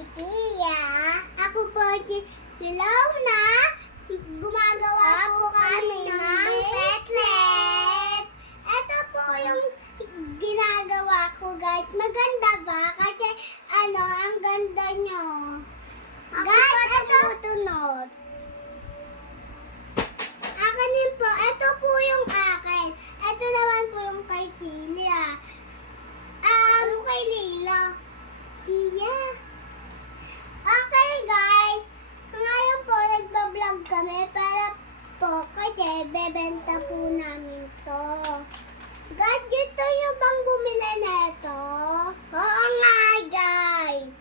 si Pia. Ako po si Wilona. Gumagawa po kami ng petlet. Ito po yung ginagawa ko, guys. Maganda ba? Kasi ang ganda nyo. Guys, ito tunod. Akin din po. Ito po yung akin. Ito naman po yung kay Tia. Kay Lila. Tia. Okay, guys. Ngayon po, nagbablog kami para po kasi bebenta po namin to. Guys, dito yung bang bumili nito? Oo nga, guys.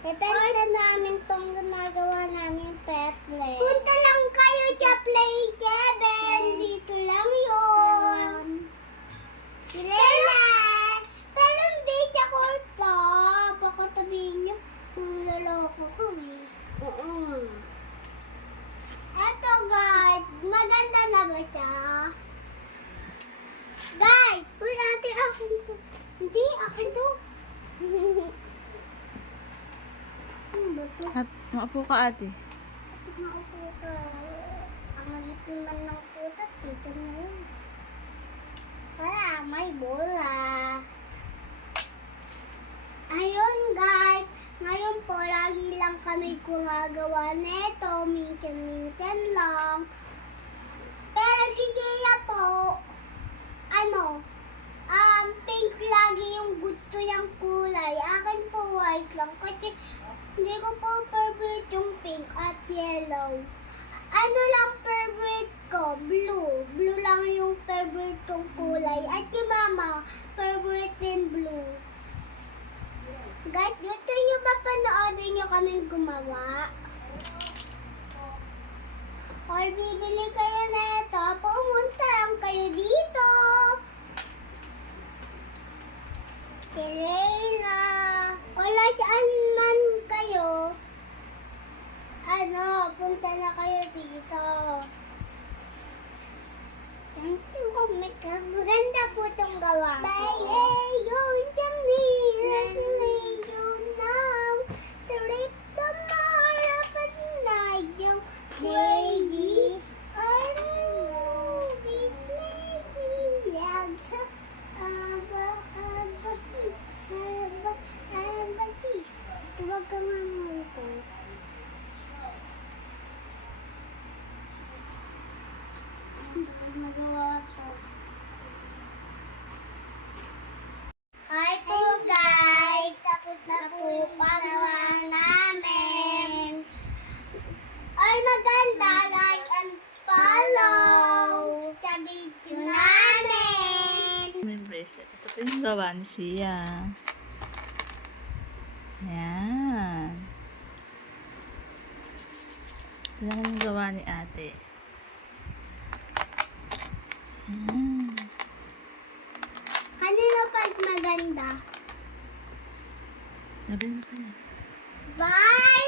Bebenta namin tong ginagawa namin petlet. Punta lang kayo sa Play 7. Dito lang yun. Pero hindi siya kurta. Baka tabihin niyo, loloko ko eh. Eto guys, maganda na ba siya? Guys, uy ate, akin to. Hindi, akin to. Ano ba to? Maupo ka, ate. Maupo ka. Ang alit naman ng putat, dito na yun. Para may bola. Ayun guys, ngayon po lagi lang kami gumagawa nito, minsan-minsan lang. Pero si Gia po, pink lagi yung gusto niyang kulay. Akin po white lang kasi hindi ko po favorite yung pink at yellow. Ano lang favorite ko? Blue. Blue lang yung favorite kong kulay. At si mama, favorite din blue. Guys, gusto nyo ba panoorin nyo kaming gumawa? Or bibili kayo na ito, pumunta lang kayo dito. Si Layla. Wala saan man kayo. Punta na kayo dito. Maganda po itong gawa ko. Bayon kami, naglayon lang. Trip the marapan na yung lady. Tuwag ka nga ko. Magawa ko. Hi po guys! Tapos na po yung gawa namin. Ay maganda, like and follow sa video namin. May bracelet. Ito po yung gawa ni Sia. Ayan. Ito naman yung gawa ni ate. Ayan. Kanino pag maganda? Sabi na kayo. Bye!